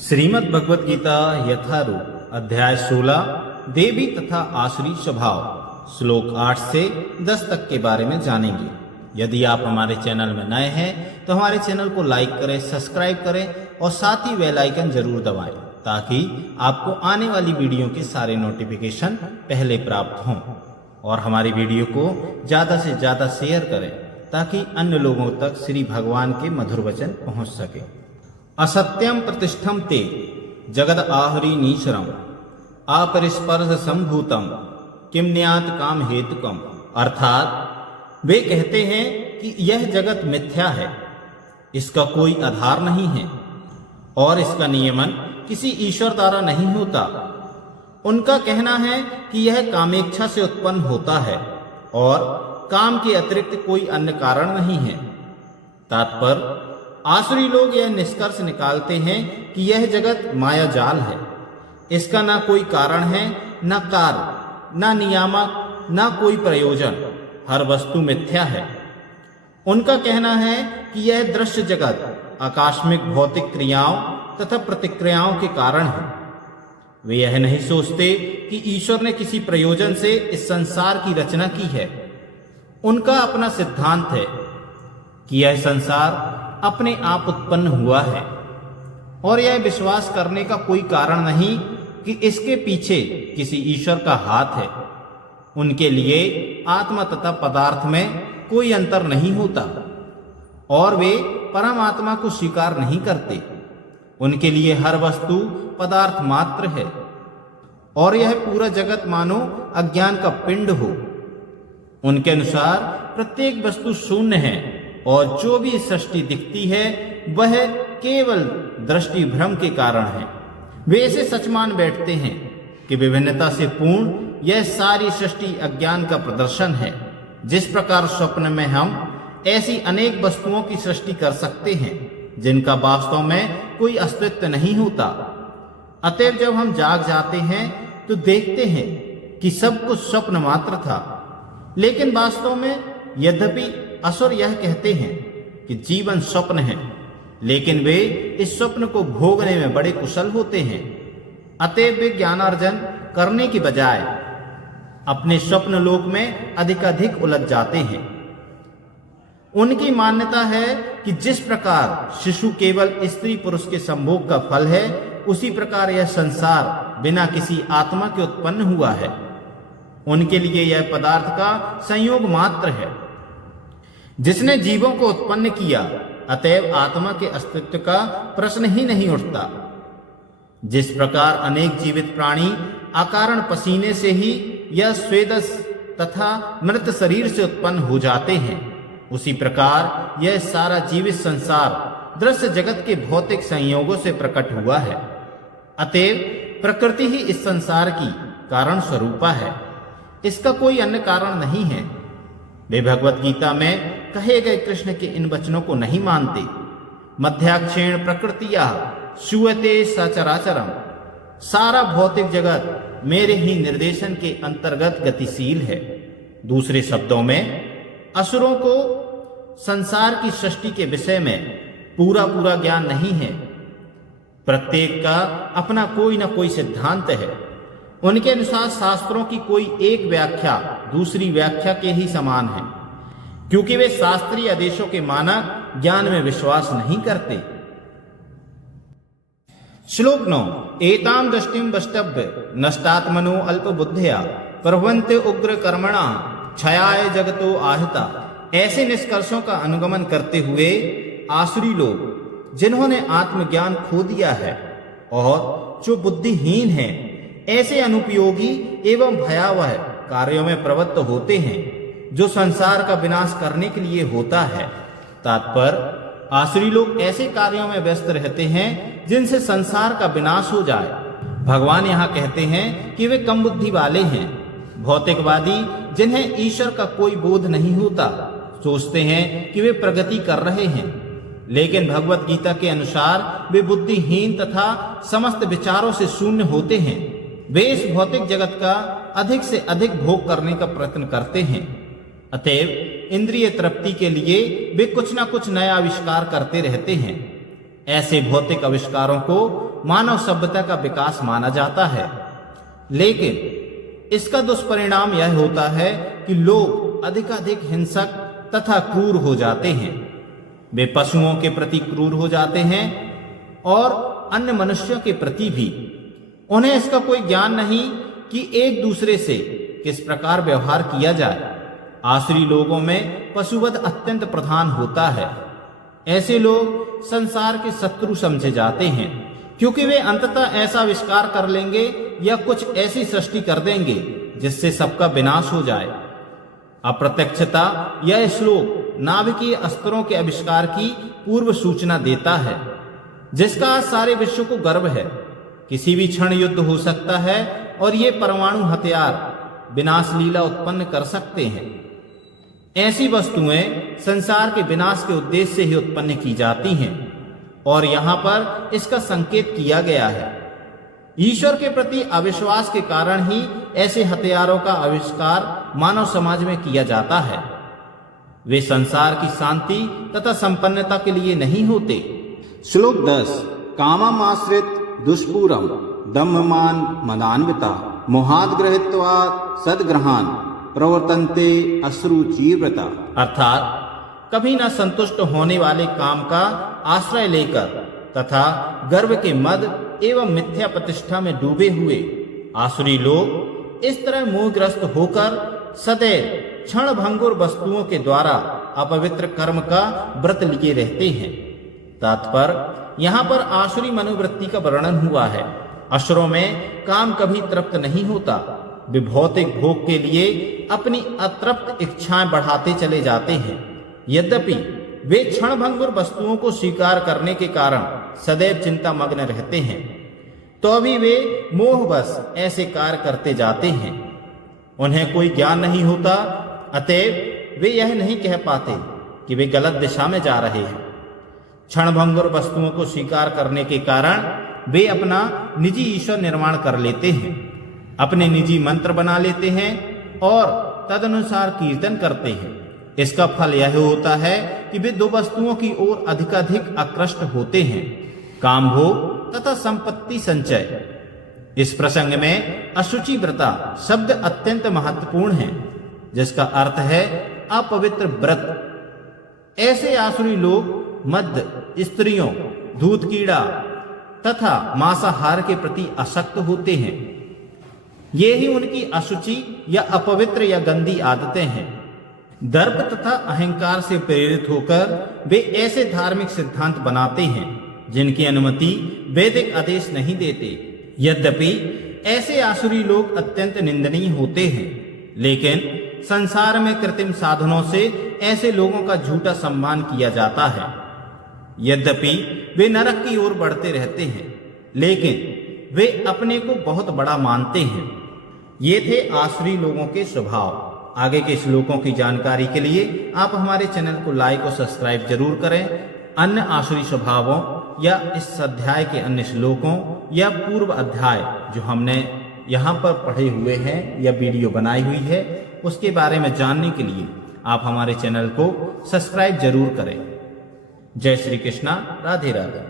श्रीमद् भगवत गीता यथारूप अध्याय 16 देवी तथा आसुरी स्वभाव श्लोक 8 से 10 तक के बारे में जानेंगे। यदि आप हमारे चैनल में नए हैं तो हमारे चैनल को लाइक करें, सब्सक्राइब करें और साथ ही बेल आइकन जरूर दबाएं ताकि आपको आने वाली वीडियो के सारे नोटिफिकेशन पहले प्राप्त हों। और हमारी वीडियो को ज़्यादा से ज़्यादा शेयर करें ताकि अन्य लोगों तक श्री भगवान के मधुर वचन पहुँच सके। असत्यम प्रतिष्ठम ते जगद आहुरी नीशरम अपरिस्पर्श संभूतम किम्न्यात काम हेतुकम। अर्थात वे कहते हैं कि यह जगत मिथ्या है, इसका कोई आधार नहीं है और इसका नियमन किसी ईश्वर द्वारा नहीं होता। उनका कहना है कि यह कामेच्छा से उत्पन्न होता है और काम के अतिरिक्त कोई अन्य कारण नहीं है। तात्पर्य, आसुरी लोग यह निष्कर्ष निकालते हैं कि यह जगत माया जाल है, इसका ना कोई कारण है, न कार्य, न नियामक, न कोई प्रयोजन, हर वस्तु मिथ्या है। उनका कहना है कि यह दृश्य जगत आकस्मिक भौतिक क्रियाओं तथा प्रतिक्रियाओं के कारण है। वे यह नहीं सोचते कि ईश्वर ने किसी प्रयोजन से इस संसार की रचना की है। उनका अपना सिद्धांत है कि यह संसार अपने आप उत्पन्न हुआ है और यह विश्वास करने का कोई कारण नहीं कि इसके पीछे किसी ईश्वर का हाथ है। उनके लिए आत्मा तथा पदार्थ में कोई अंतर नहीं होता और वे परमात्मा को स्वीकार नहीं करते। उनके लिए हर वस्तु पदार्थ मात्र है और यह पूरा जगत मानो अज्ञान का पिंड हो। उनके अनुसार प्रत्येक वस्तु शून्य है और जो भी सृष्टि दिखती है वह केवल दृष्टि भ्रम के कारण है। वे इसे सच मान बैठते हैं कि विभिन्नता से पूर्ण यह सारी सृष्टि अज्ञान का प्रदर्शन है। जिस प्रकार स्वप्न में हम ऐसी अनेक वस्तुओं की सृष्टि कर सकते हैं जिनका वास्तव में कोई अस्तित्व नहीं होता। अतएव जब हम जाग जाते हैं तो देखते हैं कि सब कुछ स्वप्न मात्र था। लेकिन वास्तव में यद्यपि असुर यह कहते हैं कि जीवन स्वप्न है, लेकिन वे इस स्वप्न को भोगने में बड़े कुशल होते हैं। अतएव वे ज्ञानार्जन करने की बजाय अपने स्वप्न लोक में अधिकाधिक उलझ जाते हैं। उनकी मान्यता है कि जिस प्रकार शिशु केवल स्त्री पुरुष के संभोग का फल है, उसी प्रकार यह संसार बिना किसी आत्मा के उत्पन्न हुआ है। उनके लिए यह पदार्थ का संयोग मात्र है जिसने जीवों को उत्पन्न किया। अतएव आत्मा के अस्तित्व का प्रश्न ही नहीं उठता। जिस प्रकार अनेक जीवित प्राणी अकारण पसीने से ही या स्वेदस तथा मृत शरीर से उत्पन्न हो जाते हैं, उसी प्रकार यह सारा जीवित संसार दृश्य जगत के भौतिक संयोगों से प्रकट हुआ है। अतएव प्रकृति ही इस संसार की कारण स्वरूपा है, इसका कोई अन्य कारण नहीं है। वे भगवत गीता में कहे गए कृष्ण के इन वचनों को नहीं मानते। मध्याक्षेण प्रकृतिया श्रूयते सचराचरम। सारा भौतिक जगत मेरे ही निर्देशन के अंतर्गत गतिशील है। दूसरे शब्दों में, असुरों को संसार की सृष्टि के विषय में पूरा ज्ञान नहीं है। प्रत्येक का अपना कोई न कोई सिद्धांत है। उनके अनुसार शास्त्रों की कोई एक व्याख्या दूसरी व्याख्या के ही समान है, क्योंकि वे शास्त्रीय आदेशों के मानक ज्ञान में विश्वास नहीं करते। श्लोक 9। एताम दृष्टिम वष्टभ्य नष्टात्मनो अल्पबुद्धिया प्रभवन्ते उग्र कर्मणा क्षयाय जगतो आहिता। ऐसे निष्कर्षों का अनुगमन करते हुए आसुरी लोग जिन्होंने आत्मज्ञान खो दिया है और जो बुद्धिहीन हैं, ऐसे अनुपयोगी एवं भयावह कार्यों में प्रवृत्त होते हैं जो संसार का विनाश करने के लिए होता है। तात्पर्य, आसुरी लोग ऐसे कार्यों में व्यस्त रहते हैं जिनसे संसार का विनाश हो जाए। भगवान यहाँ कहते हैं कि वे कम बुद्धि वाले हैं। भौतिकवादी जिन्हें ईश्वर का कोई बोध नहीं होता सोचते हैं कि वे प्रगति कर रहे हैं, लेकिन भगवत गीता के अनुसार वे बुद्धिहीन तथा समस्त विचारों से शून्य होते हैं। वे इस भौतिक जगत का अधिक से अधिक भोग करने का प्रयत्न करते हैं। अतएव इंद्रिय तृप्ति के लिए वे कुछ न कुछ नया आविष्कार करते रहते हैं। ऐसे भौतिक आविष्कारों को मानव सभ्यता का विकास माना जाता है, लेकिन इसका दुष्परिणाम यह होता है कि लोग अधिकाधिक हिंसक तथा क्रूर हो जाते हैं। वे पशुओं के प्रति क्रूर हो जाते हैं और अन्य मनुष्यों के प्रति भी। उन्हें इसका कोई ज्ञान नहीं कि एक दूसरे से किस प्रकार व्यवहार किया जाए। आसुरी लोगों में पशुवध अत्यंत प्रधान होता है। ऐसे लोग संसार के शत्रु समझे जाते हैं, क्योंकि वे अंततः ऐसा आविष्कार कर लेंगे या कुछ ऐसी सृष्टि कर देंगे जिससे सबका विनाश हो जाए। अप्रत्यक्षता यह श्लोक नाभिकीय अस्त्रों के आविष्कार की पूर्व सूचना देता है, जिसका आज सारे विश्व को गर्व है। किसी भी क्षण युद्ध हो सकता है और ये परमाणु हथियार विनाश लीला उत्पन्न कर सकते हैं। ऐसी वस्तुएं संसार के विनाश के उद्देश्य से ही उत्पन्न की जाती हैं और यहाँ पर इसका संकेत किया गया है। ईश्वर के प्रति अविश्वास के कारण ही ऐसे हथियारों का आविष्कार मानव समाज में किया जाता है। वे संसार की शांति तथा संपन्नता के लिए नहीं होते। श्लोक 10 काममाश्रित दुष्पूरम दम्भमान मदान्विता मोहाद गृहीत्वा सद्ग्रहान प्रवर्तन्ते अश्रुचीव्रता। अर्थात कभी न संतुष्ट होने वाले काम का आश्रय लेकर तथा गर्व के मद एवं मिथ्या प्रतिष्ठा में डूबे हुए आसुरी लोग इस तरह मोहग्रस्त होकर सदैव क्षण भंगुर वस्तुओं के द्वारा अपवित्र कर्म का व्रत लिए रहते हैं। तात्पर्य यहाँ पर आसुरी मनोवृत्ति का वर्णन हुआ है। असुरों में काम कभी तृप्त नहीं होता। वे भौतिक भोग के लिए अपनी अतृप्त इच्छाएं बढ़ाते चले जाते हैं। यद्यपि वे क्षणभंगुर वस्तुओं को स्वीकार करने के कारण सदैव चिंता मग्न रहते हैं, तो अभी वे मोहवश ऐसे कार्य करते जाते हैं। उन्हें कोई ज्ञान नहीं होता, अतएव वे यह नहीं कह पाते कि वे गलत दिशा में जा रहे हैं। क्षणभंगुर वस्तुओं को स्वीकार करने के कारण वे अपना निजी ईश्वर निर्माण कर लेते हैं, अपने निजी मंत्र बना लेते हैं और तदनुसार कीर्तन करते हैं। इसका फल यह होता है कि वे दो वस्तुओं की ओर अधिकाधिक आकृष्ट होते हैं, काम भोग तथा संपत्ति संचय। इस प्रसंग में अशुचि व्रता शब्द अत्यंत महत्वपूर्ण है, जिसका अर्थ है अपवित्र व्रत। ऐसे आसुरी लोग मद्य, स्त्रियों, दूध कीड़ा तथा मांसाहार के प्रति आसक्त होते हैं। ये ही उनकी अशुचि या अपवित्र या गंदी आदतें हैं। दर्प तथा अहंकार से प्रेरित होकर वे ऐसे धार्मिक सिद्धांत बनाते हैं जिनकी अनुमति वैदिक आदेश नहीं देते। यद्यपि ऐसे आसुरी लोग अत्यंत निंदनीय होते हैं, लेकिन संसार में कृत्रिम साधनों से ऐसे लोगों का झूठा सम्मान किया जाता है। यद्यपि वे नरक की ओर बढ़ते रहते हैं, लेकिन वे अपने को बहुत बड़ा मानते हैं। ये थे आसुरी लोगों के स्वभाव। आगे के श्लोकों की जानकारी के लिए आप हमारे चैनल को लाइक और सब्सक्राइब जरूर करें। अन्य आसुरी स्वभावों या इस अध्याय के अन्य श्लोकों या पूर्व अध्याय जो हमने यहाँ पर पढ़े हुए हैं या वीडियो बनाई हुई है, उसके बारे में जानने के लिए आप हमारे चैनल को सब्सक्राइब जरूर करें। जय श्री कृष्णा, राधे राधे।